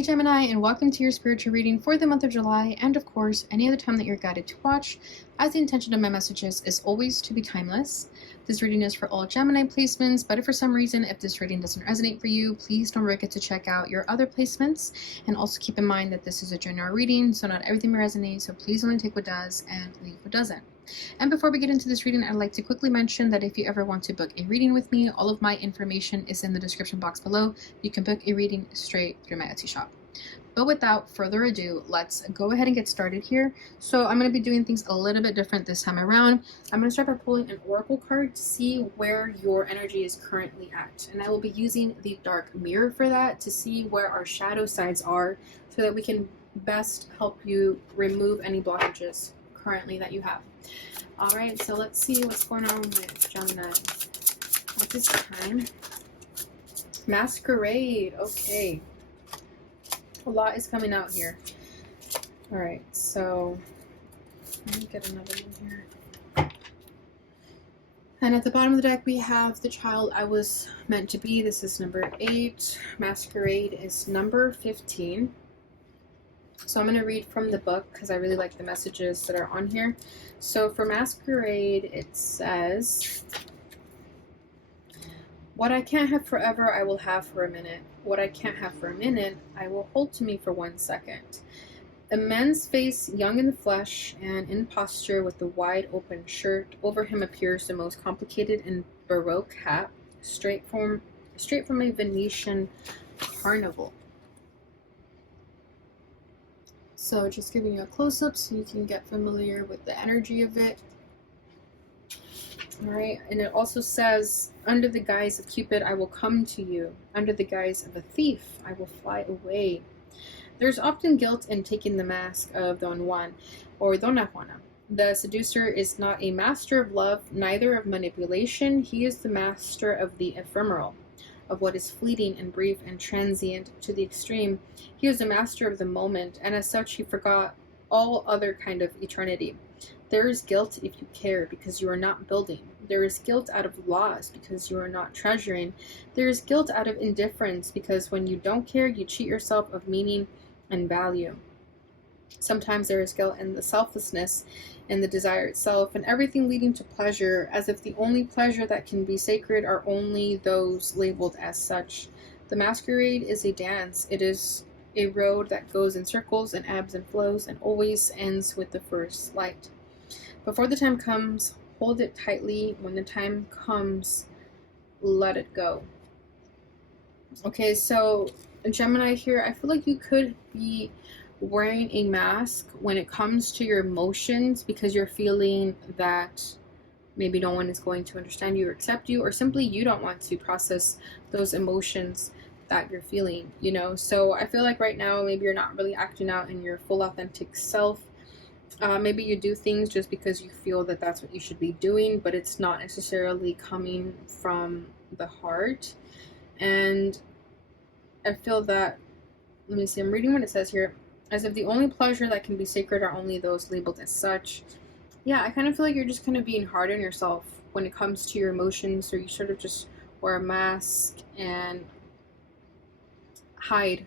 Hey Gemini, and welcome to your spiritual reading for the month of July, and of course, any other time that you're guided to watch, as the intention of my messages is always to be timeless. This reading is for all Gemini placements, but if for some reason, if this reading doesn't resonate for you, please don't forget to check out your other placements, and also keep in mind that this is a general reading, so not everything will resonate, so please only take what does and leave what doesn't. And before we get into this reading, I'd like to quickly mention that if you ever want to book a reading with me, all of my information is in the description box below. You can book a reading straight through my Etsy shop. But without further ado, let's go ahead and get started here. So I'm going to be doing things a little bit different this time around. I'm going to start by pulling an oracle card to see where your energy is currently at. And I will be using the dark mirror for that to see where our shadow sides are so that we can best help you remove any blockages currently that you have. Alright, so let's see what's going on with Gemini at this time. Masquerade, okay. A lot is coming out here. Alright, so let me get another one here. And at the bottom of the deck we have the child I was meant to be. This is number 8. Masquerade is number 15. So I'm going to read from the book because I really like the messages that are on here. So for Masquerade, it says, what I can't have forever, I will have for a minute. What I can't have for a minute, I will hold to me for 1 second. A man's face, young in the flesh and in posture with a wide open shirt. Over him appears the most complicated and Baroque hat, straight from a Venetian carnival. So just giving you a close-up so you can get familiar with the energy of it. Alright, and it also says, under the guise of Cupid, I will come to you. Under the guise of a thief, I will fly away. There's often guilt in taking the mask of Don Juan or Dona Juana. The seducer is not a master of love, neither of manipulation. He is the master of the ephemeral, of what is fleeting and brief and transient to the extreme. He is the master of the moment, and as such he forgot all other kind of eternity. There is guilt if you care, because you are not building. There is guilt out of loss, because you are not treasuring. There is guilt out of indifference, because when you don't care, you cheat yourself of meaning and value. Sometimes there is guilt in the selflessness and the desire itself, and everything leading to pleasure, as if the only pleasure that can be sacred are only those labeled as such. The masquerade is a dance. It is a road that goes in circles and ebbs and flows and always ends with the first light. Before the time comes, hold it tightly. When the time comes, let it go. Okay, so Gemini here, I feel like you could be wearing a mask when it comes to your emotions because you're feeling that maybe no one is going to understand you or accept you, or simply you don't want to process those emotions that you're feeling, you know. So I feel like right now maybe you're not really acting out in your full authentic self. Maybe you do things just because you feel that that's what you should be doing, but it's not necessarily coming from the heart. And I feel that, let me see, I'm reading what it says here. As if the only pleasure that can be sacred are only those labeled as such. Yeah, I kind of feel like you're just kind of being hard on yourself when it comes to your emotions, or you sort of just wear a mask and hide.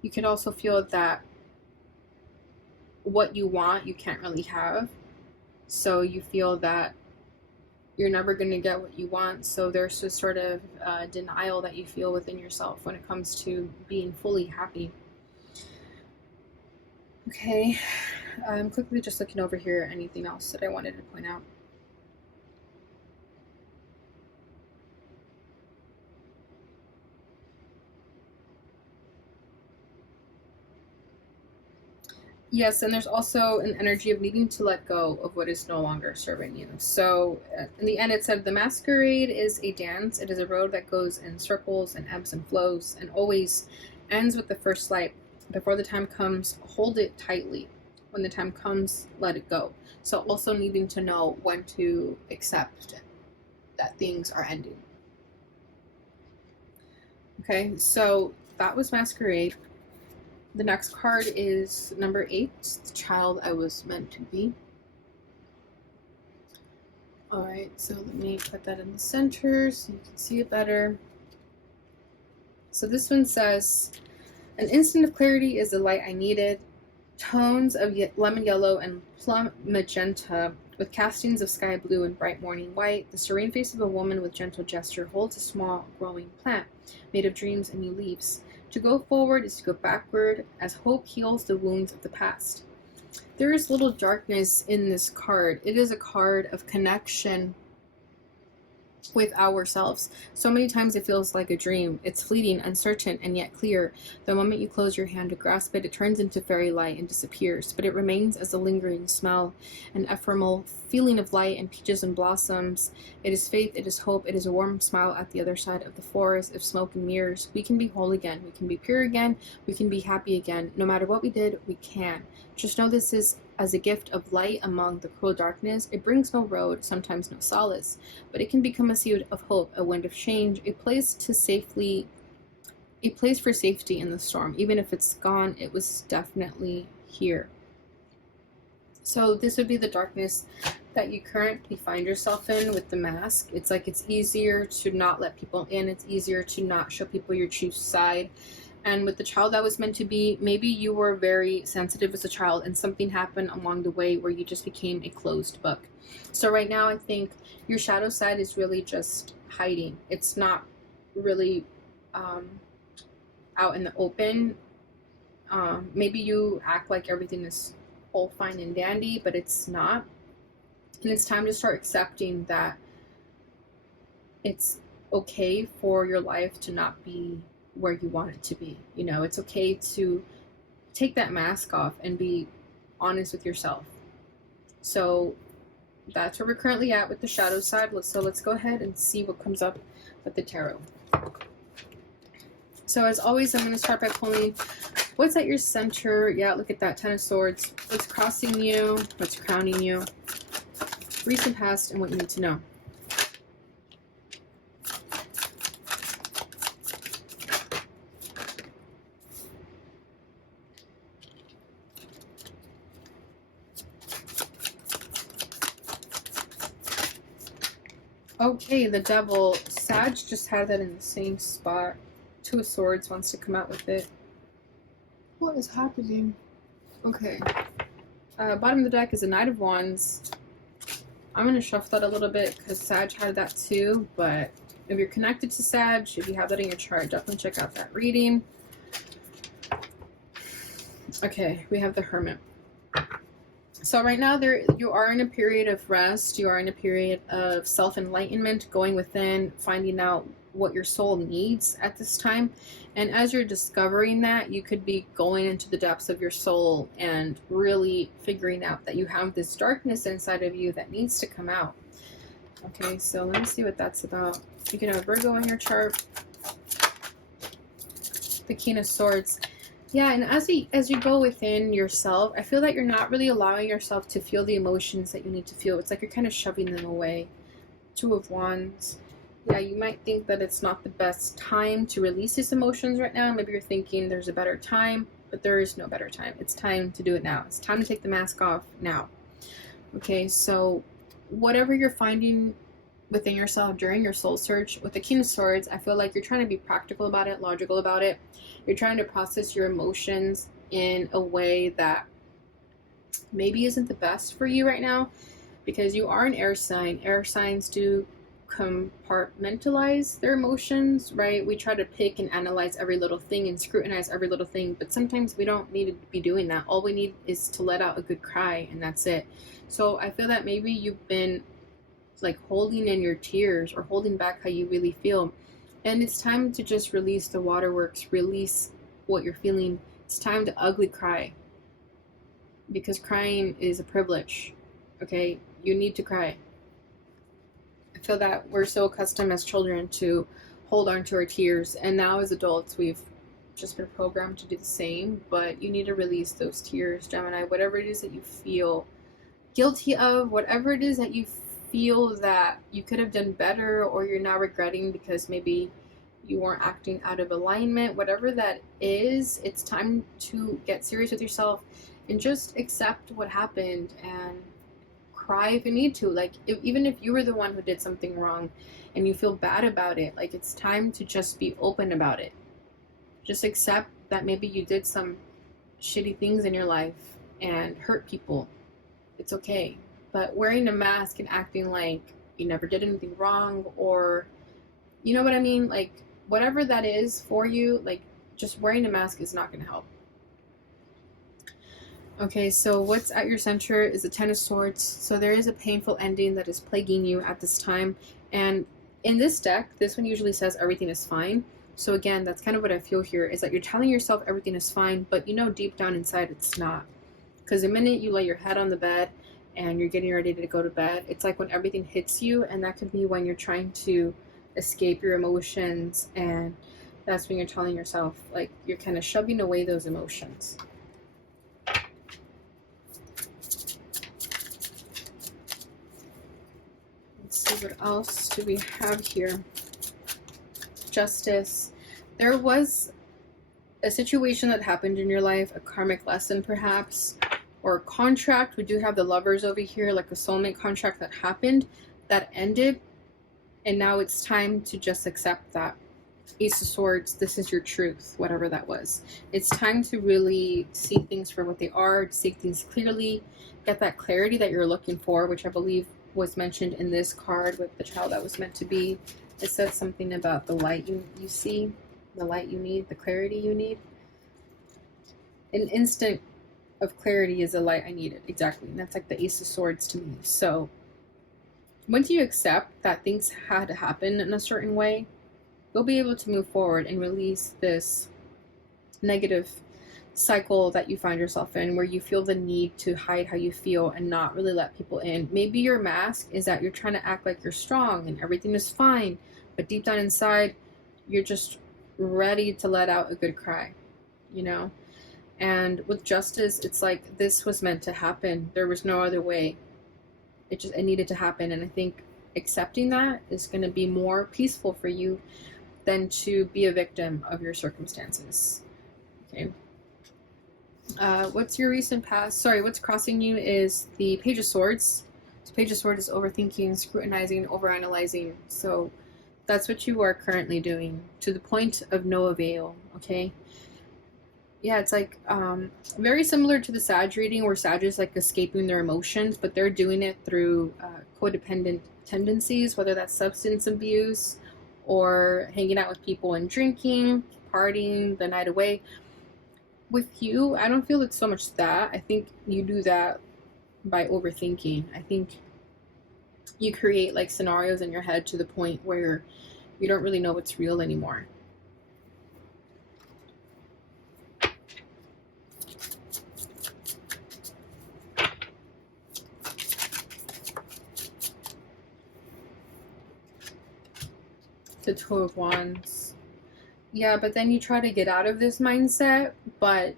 You could also feel that what you want, you can't really have. So you feel that you're never going to get what you want. So there's this sort of denial that you feel within yourself when it comes to being fully happy. Okay, I'm quickly just looking over here. Anything else that I wanted to point out? Yes, and there's also an energy of needing to let go of what is no longer serving you. So in the end it said, the masquerade is a dance. It is a road that goes in circles and ebbs and flows and always ends with the first light. Before the time comes, hold it tightly. When the time comes, let it go. So also needing to know when to accept that things are ending. Okay, so that was Masquerade. The next card is number 8, the child I was meant to be. Alright, so let me put that in the center so you can see it better. So this one says, An instant of clarity is the light I needed. Tones of lemon yellow and plum magenta, with castings of sky blue and bright morning white. The serene face of a woman with gentle gesture holds a small growing plant made of dreams and new leaves. To go forward is to go backward, as hope heals the wounds of the past. There is little darkness in this card. It is a card of connection with ourselves. So many times it feels like a dream. It's fleeting, uncertain, and yet clear. The moment you close your hand to grasp it, it turns into fairy light and disappears, but it remains as a lingering smell, an ephemeral feeling of light and peaches and blossoms. It is faith, it is hope, it is a warm smile at the other side of the forest of smoke and mirrors. We can be whole again, we can be pure again, we can be happy again. No matter what we did, we can. Just know this is as a gift of light among the cruel darkness. It brings no road, sometimes no solace, but it can become a seed of hope, a wind of change, a place for safety in the storm. Even if it's gone, it was definitely here. So this would be the darkness that you currently find yourself in with the mask. It's like it's easier to not let people in. It's easier to not show people your true side. And with the child that was meant to be, maybe you were very sensitive as a child and something happened along the way where you just became a closed book. So right now I think your shadow side is really just hiding. It's not really out in the open. Maybe you act like everything is all fine and dandy, but it's not. And it's time to start accepting that it's okay for your life to not be where you want it to be. You know, it's okay to take that mask off and be honest with yourself. So that's where we're currently at with the shadow side. Let's go ahead and see what comes up with the tarot. So as always, I'm going to start by pulling what's at your center. Yeah, look at that, 10 of Swords. What's crossing you, what's crowning you, recent past, and what you need to know. Okay, the Devil. Sag just had that in the same spot. 2 of Swords wants to come out with it. What is happening? Okay. Bottom of the deck is a Knight of Wands. I'm going to shuffle that a little bit because Sag had that too. But if you're connected to Sag, if you have that in your chart, definitely check out that reading. Okay, we have the Hermit. So right now you are in a period of rest. You are in a period of self-enlightenment, going within, finding out what your soul needs at this time. And as you're discovering that, you could be going into the depths of your soul and really figuring out that you have this darkness inside of you that needs to come out. Okay, so let me see what that's about. You can have Virgo in your chart. The King of Swords. Yeah, and as you go within yourself, I feel that you're not really allowing yourself to feel the emotions that you need to feel. It's like you're kind of shoving them away. 2 of Wands. Yeah, you might think that it's not the best time to release these emotions right now. Maybe you're thinking there's a better time, but there is no better time. It's time to do it now. It's time to take the mask off now. Okay, so whatever you're finding within yourself during your soul search, with the King of Swords, I feel like you're trying to be practical about it, logical about it. You're trying to process your emotions in a way that maybe isn't the best for you right now, because you are an air sign. Air signs do compartmentalize their emotions, right? We try to pick and analyze every little thing and scrutinize every little thing, but sometimes we don't need to be doing that. All we need is to let out a good cry, and that's it. So I feel that maybe you've been like holding in your tears or holding back how you really feel, and it's time to just release the waterworks, release what you're feeling. It's time to ugly cry, because crying is a privilege. Okay, you need to cry. I feel that we're so accustomed as children to hold on to our tears, and now as adults we've just been programmed to do the same. But you need to release those tears, Gemini. Whatever it is that you feel guilty of, whatever it is that you feel that you could have done better, or you're now regretting because maybe you weren't acting out of alignment, whatever that is, it's time to get serious with yourself and just accept what happened and cry if you need to. Like, even if you were the one who did something wrong and you feel bad about it, like, it's time to just be open about it. Just accept that maybe you did some shitty things in your life and hurt people. It's okay. But wearing a mask and acting like you never did anything wrong, or you know what I mean? Like, whatever that is for you, like, just wearing a mask is not going to help. Okay, so what's at your center is the Ten of Swords. So there is a painful ending that is plaguing you at this time. And in this deck, this one usually says everything is fine. So again, that's kind of what I feel here, is that you're telling yourself everything is fine, but you know deep down inside it's not. Because the minute you lay your head on the bed and you're getting ready to go to bed, it's like when everything hits you, and that could be when you're trying to escape your emotions, and that's when you're telling yourself, like, you're kind of shoving away those emotions. What else do we have here? Justice. There was a situation that happened in your life, a karmic lesson perhaps, or a contract. We do have the Lovers over here, like a soulmate contract that happened, that ended, and now it's time to just accept that. Ace of Swords, this is your truth, whatever that was. It's time to really see things for what they are, see things clearly, get that clarity that you're looking for, which I believe was mentioned in this card with the child that was meant to be. It says something about the light you see, the light you need, the clarity you need. An instant of clarity is the light I needed. Exactly. And that's like the Ace of Swords to me. So once you accept that things had to happen in a certain way, you'll be able to move forward and release this negative cycle that you find yourself in, where you feel the need to hide how you feel and not really let people in. Maybe your mask is that you're trying to act like you're strong and everything is fine, but deep down inside, you're just ready to let out a good cry, you know? And with justice, it's like this was meant to happen. There was no other way. It needed to happen. And I think accepting that is going to be more peaceful for you than to be a victim of your circumstances. Okay. What's your recent past? Sorry, what's crossing you is the Page of Swords. So Page of Swords is overthinking, scrutinizing, overanalyzing. So that's what you are currently doing, to the point of no avail. Okay. Yeah, it's like very similar to the Sag reading, where Sag is like escaping their emotions, but they're doing it through codependent tendencies, whether that's substance abuse or hanging out with people and drinking, partying the night away. With you, I don't feel it's so much that. I think you do that by overthinking. I think you create like scenarios in your head to the point where you don't really know what's real anymore. The Two of Wands. Yeah, but then you try to get out of this mindset, but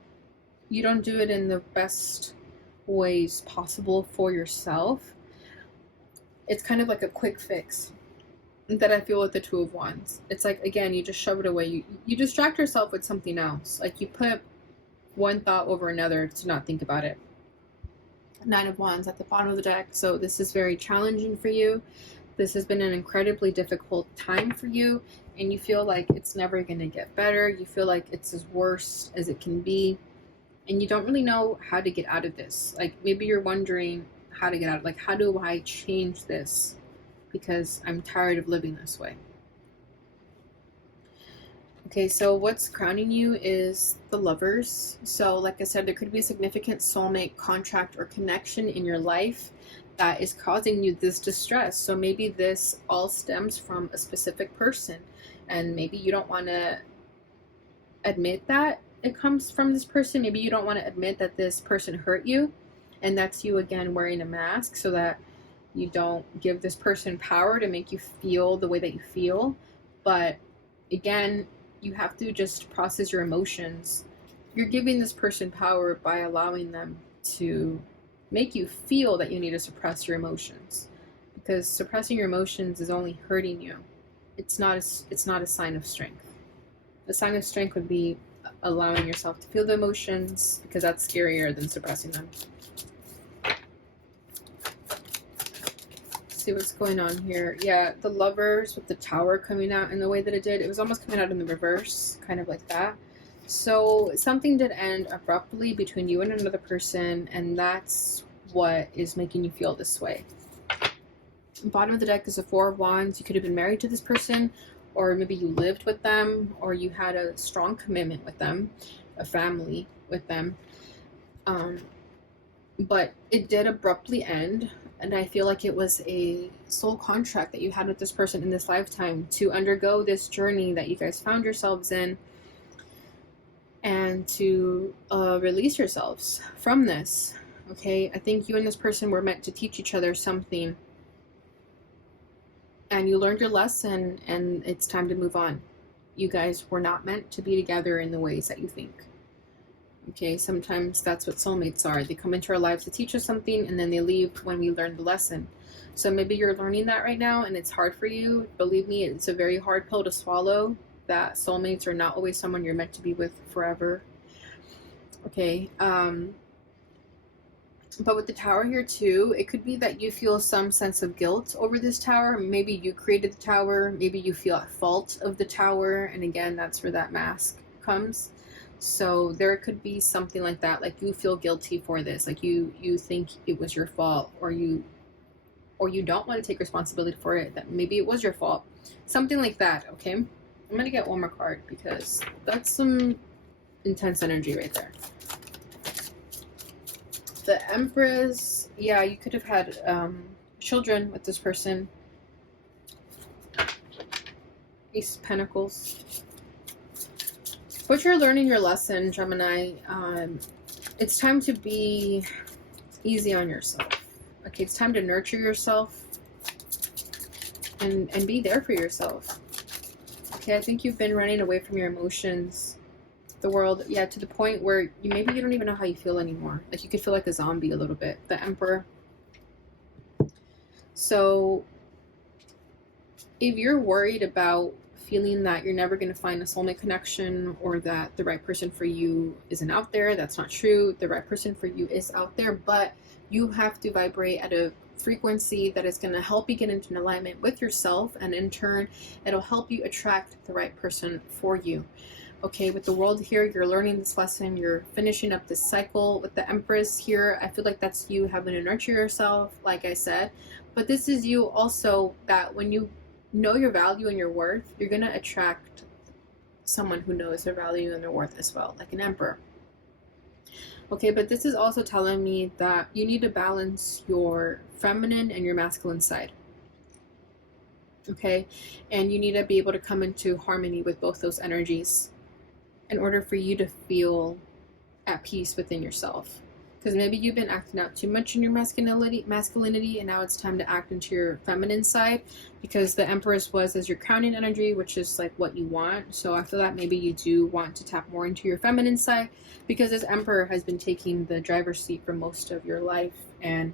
you don't do it in the best ways possible for yourself. It's kind of like a quick fix that I feel with the Two of Wands. It's like, again, you just shove it away. You distract yourself with something else. Like you put one thought over another to not think about it. Nine of Wands at the bottom of the deck. So this is very challenging for you. This has been an incredibly difficult time for you, and you feel like it's never going to get better. You feel like it's as worse as it can be, and you don't really know how to get out of this. Like maybe you're wondering how to get out. Like, how do I change this? Because I'm tired of living this way. Okay, so what's crowning you is the Lovers. So like I said, there could be a significant soulmate contract or connection in your life that is causing you this distress. So maybe this all stems from a specific person, and maybe you don't want to admit that it comes from this person. Maybe you don't want to admit that this person hurt you, and that's you again wearing a mask so that you don't give this person power to make you feel the way that you feel. But again, you have to just process your emotions. You're giving this person power by allowing them to make you feel that you need to suppress your emotions, because suppressing your emotions is only hurting you. It's not a sign of strength. The sign of strength would be allowing yourself to feel the emotions, because that's scarier than suppressing them. Let's see what's going on here. Yeah, the Lovers with the Tower coming out in the way that it did, it was almost coming out in the reverse, kind of like that. So something did end abruptly between you and another person, and that's what is making you feel this way. Bottom of the deck is the Four of Wands. You could have been married to this person, or maybe you lived with them, or you had a strong commitment with them, a family with them. But it did abruptly end, and I feel like it was a soul contract that you had with this person in this lifetime to undergo this journey that you guys found yourselves in, and to release yourselves from this. Okay, I think you and this person were meant to teach each other something, and you learned your lesson, and it's time to move on. You guys were not meant to be together in the ways that you think. Okay, sometimes that's what soulmates are. They come into our lives to teach us something, and then they leave when we learn the lesson. So maybe you're learning that right now, and it's hard for you. Believe me, it's a very hard pill to swallow, that soulmates are not always someone you're meant to be with forever. Okay, but with the Tower here too, it could be that you feel some sense of guilt over this Tower. Maybe you created the Tower. Maybe you feel at fault of the Tower. And again, that's where that mask comes. So there could be something like that. Like you feel guilty for this. Like you think it was your fault, or you don't want to take responsibility for it. That maybe it was your fault. Something like that, okay? I'm going to get one more card because that's some intense energy right there. The Empress, yeah, you could have had children with this person. Ace of Pentacles. But you're learning your lesson, Gemini. It's time to be easy on yourself. Okay, it's time to nurture yourself and be there for yourself. Okay, I think you've been running away from your emotions, the world, yeah, to the point where you don't even know how you feel anymore. Like you could feel like a zombie a little bit. The Emperor. So if you're worried about feeling that you're never going to find a soulmate connection, or that the right person for you isn't out there, that's not true. The right person for you is out there, but you have to vibrate at a frequency that is going to help you get into an alignment with yourself, and in turn it'll help you attract the right person for you. Okay, with the World here, you're learning this lesson, you're finishing up this cycle. With the Empress here, I feel like that's you having to nurture yourself, like I said, but this is you also, that when you know your value and your worth, you're going to attract someone who knows their value and their worth as well, like an Emperor. Okay, but this is also telling me that you need to balance your feminine and your masculine side. Okay, and you need to be able to come into harmony with both those energies in order for you to feel at peace within yourself. Because maybe you've been acting out too much in your masculinity, and now it's time to act into your feminine side, because the Empress was as your crowning energy, which is like what you want. So after that, maybe you do want to tap more into your feminine side, because this Emperor has been taking the driver's seat for most of your life. And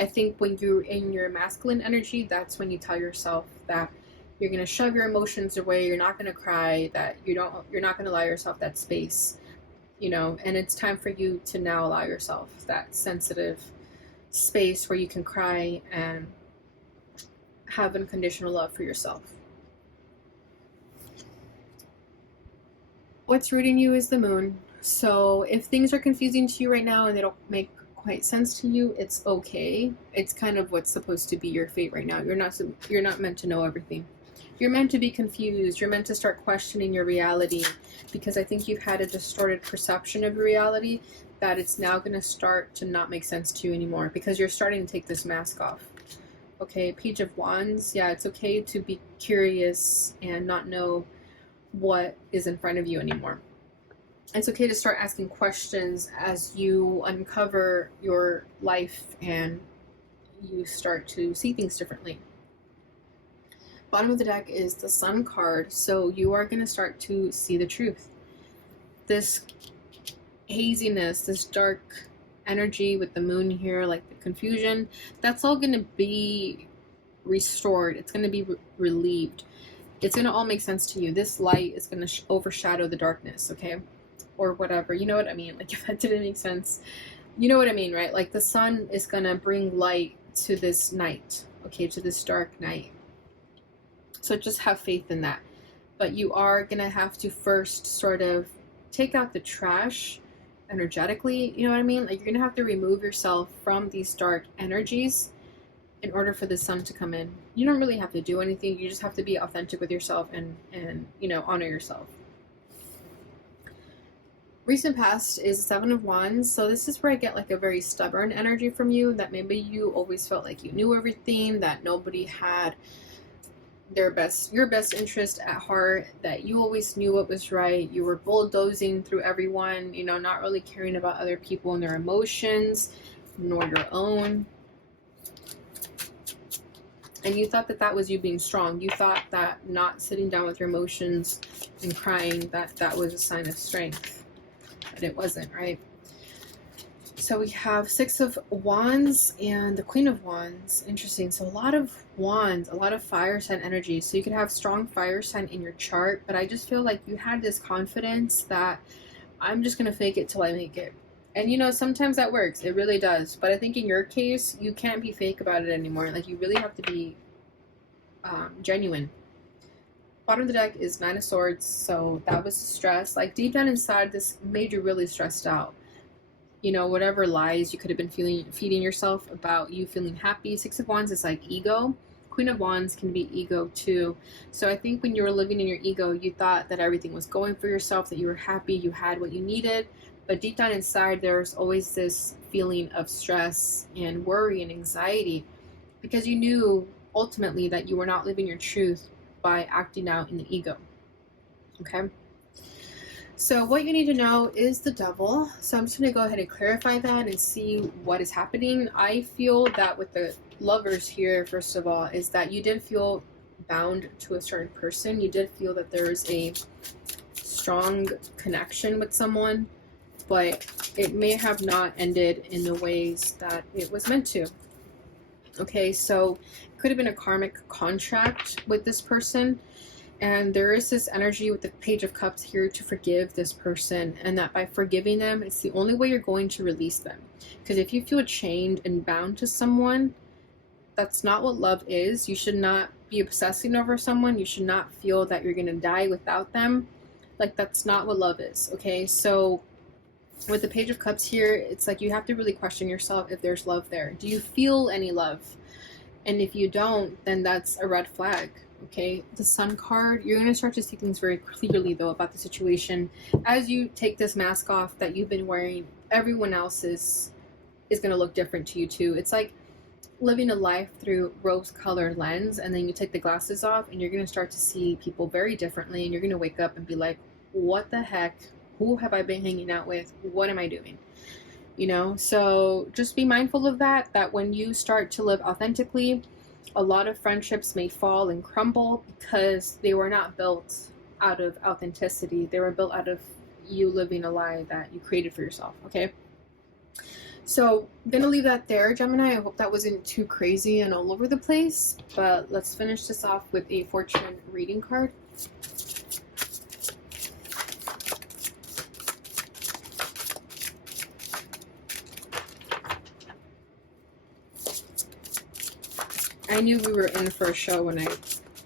I think when you're in your masculine energy, that's when you tell yourself that you're going to shove your emotions away, you're not going to cry, that you're not going to allow yourself that space. You know, and it's time for you to now allow yourself that sensitive space where you can cry and have unconditional love for yourself. What's rooting you is the Moon. So if things are confusing to you right now and they don't make quite sense to you, it's okay. It's kind of what's supposed to be your fate right now. You're not meant to know everything. You're meant to be confused. You're meant to start questioning your reality, because I think you've had a distorted perception of your reality that it's now going to start to not make sense to you anymore, because you're starting to take this mask off. Okay, Page of Wands. Yeah, it's okay to be curious and not know what is in front of you anymore. It's okay to start asking questions as you uncover your life and you start to see things differently. Bottom of the deck is the Sun card, so you are going to start to see the truth. This haziness, this dark energy with the Moon here, like the confusion, that's all going to be restored. It's going to be relieved. It's going to all make sense to you. This light is going to overshadow the darkness, okay? Or whatever. You know what I mean? Like, if that didn't make sense, you know what I mean, right? Like, the sun is going to bring light to this night, okay? To this dark night. So just have faith in that. But you are going to have to first sort of take out the trash energetically, you know what I mean? Like, you're gonna have to remove yourself from these dark energies in order for the sun to come in. You don't really have to do anything. You just have to be authentic with yourself and honor yourself. Recent past is 7 of Wands. So this is where I get like a very stubborn energy from you, that maybe you always felt like you knew everything, that nobody had your best interest at heart, that you always knew what was right. You were bulldozing through everyone, not really caring about other people and their emotions, nor your own. And you thought that was you being strong. You thought that not sitting down with your emotions and crying, that was a sign of strength. But it wasn't, right? So we have 6 of Wands and the Queen of Wands. Interesting. So a lot of Wands, a lot of fire sign energy. So you could have strong fire sign in your chart, but I just feel like you had this confidence that I'm just going to fake it till I make it. And sometimes that works. It really does. But I think in your case, you can't be fake about it anymore. Like, you really have to be genuine. Bottom of the deck is 9 of Swords. So that was stress. Like, deep down inside, this made you really stressed out. Whatever lies you could have been feeding yourself about you feeling happy. 6 of Wands is like ego. Queen of Wands can be ego too. So I think when you were living in your ego, you thought that everything was going for yourself, that you were happy, you had what you needed. But deep down inside, there's always this feeling of stress and worry and anxiety, because you knew ultimately that you were not living your truth by acting out in the ego. Okay? So what you need to know is the Devil. So I'm just going to go ahead and clarify that and see what is happening. I feel that with the Lovers here, first of all, is that you did feel bound to a certain person. You did feel that there was a strong connection with someone, but it may have not ended in the ways that it was meant to. Okay, so it could have been a karmic contract with this person. And there is this energy with the Page of Cups here to forgive this person, and that by forgiving them, it's the only way you're going to release them. Because if you feel chained and bound to someone, that's not what love is. You should not be obsessing over someone. You should not feel that you're going to die without them. Like, that's not what love is, okay? So with the Page of Cups here, it's like you have to really question yourself if there's love there. Do you feel any love? And if you don't, then that's a red flag. Okay, the Sun card, you're going to start to see things very clearly, though, about the situation. As you take this mask off that you've been wearing, everyone else is going to look different to you, too. It's like living a life through rose-colored lens, and then you take the glasses off, and you're going to start to see people very differently, and you're going to wake up and be like, what the heck? Who have I been hanging out with? What am I doing? So just be mindful of that when you start to live authentically, a lot of friendships may fall and crumble because they were not built out of authenticity. They were built out of you living a lie that you created for yourself, okay? So I'm going to leave that there, Gemini. I hope that wasn't too crazy and all over the place, but let's finish this off with a fortune reading card. I knew we were in for a show when I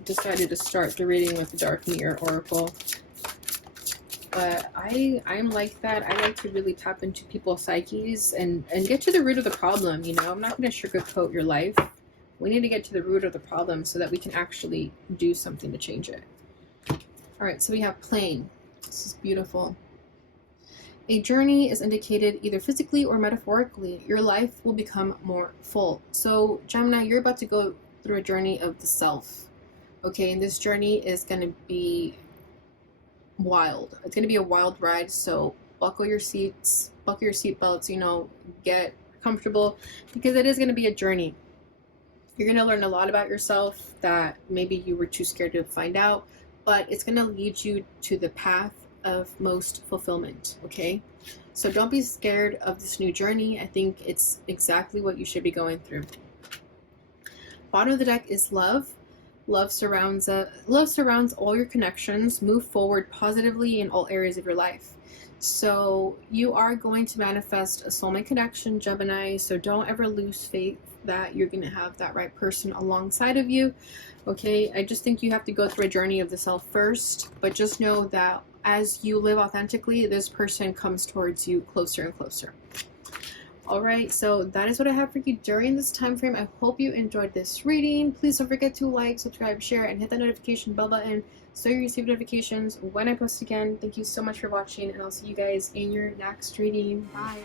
decided to start the reading with the Dark Mirror Oracle. But I'm like that. I like to really tap into people's psyches and get to the root of the problem, I'm not going to sugarcoat your life. We need to get to the root of the problem so that we can actually do something to change it. Alright, so we have plane. This is beautiful. A journey is indicated either physically or metaphorically. Your life will become more full. So, Gemini, you're about to go through a journey of the self. Okay, and this journey is going to be wild. It's going to be a wild ride, so buckle your seats, buckle your seatbelts, get comfortable, because it is going to be a journey. You're going to learn a lot about yourself that maybe you were too scared to find out, but it's going to lead you to the path of most fulfillment, okay? So don't be scared of this new journey. I think it's exactly what you should be going through. Bottom of the deck is love. Love surrounds all your connections. Move forward positively in all areas of your life. So you are going to manifest a soulmate connection, Gemini. So don't ever lose faith that you're going to have that right person alongside of you. Okay, I just think you have to go through a journey of the self first, but just know that as you live authentically, this person comes towards you closer and closer. Alright, so that is what I have for you during this time frame. I hope you enjoyed this reading. Please don't forget to like, subscribe, share, and hit that notification bell button so you receive notifications when I post again. Thank you so much for watching, and I'll see you guys in your next reading. Bye!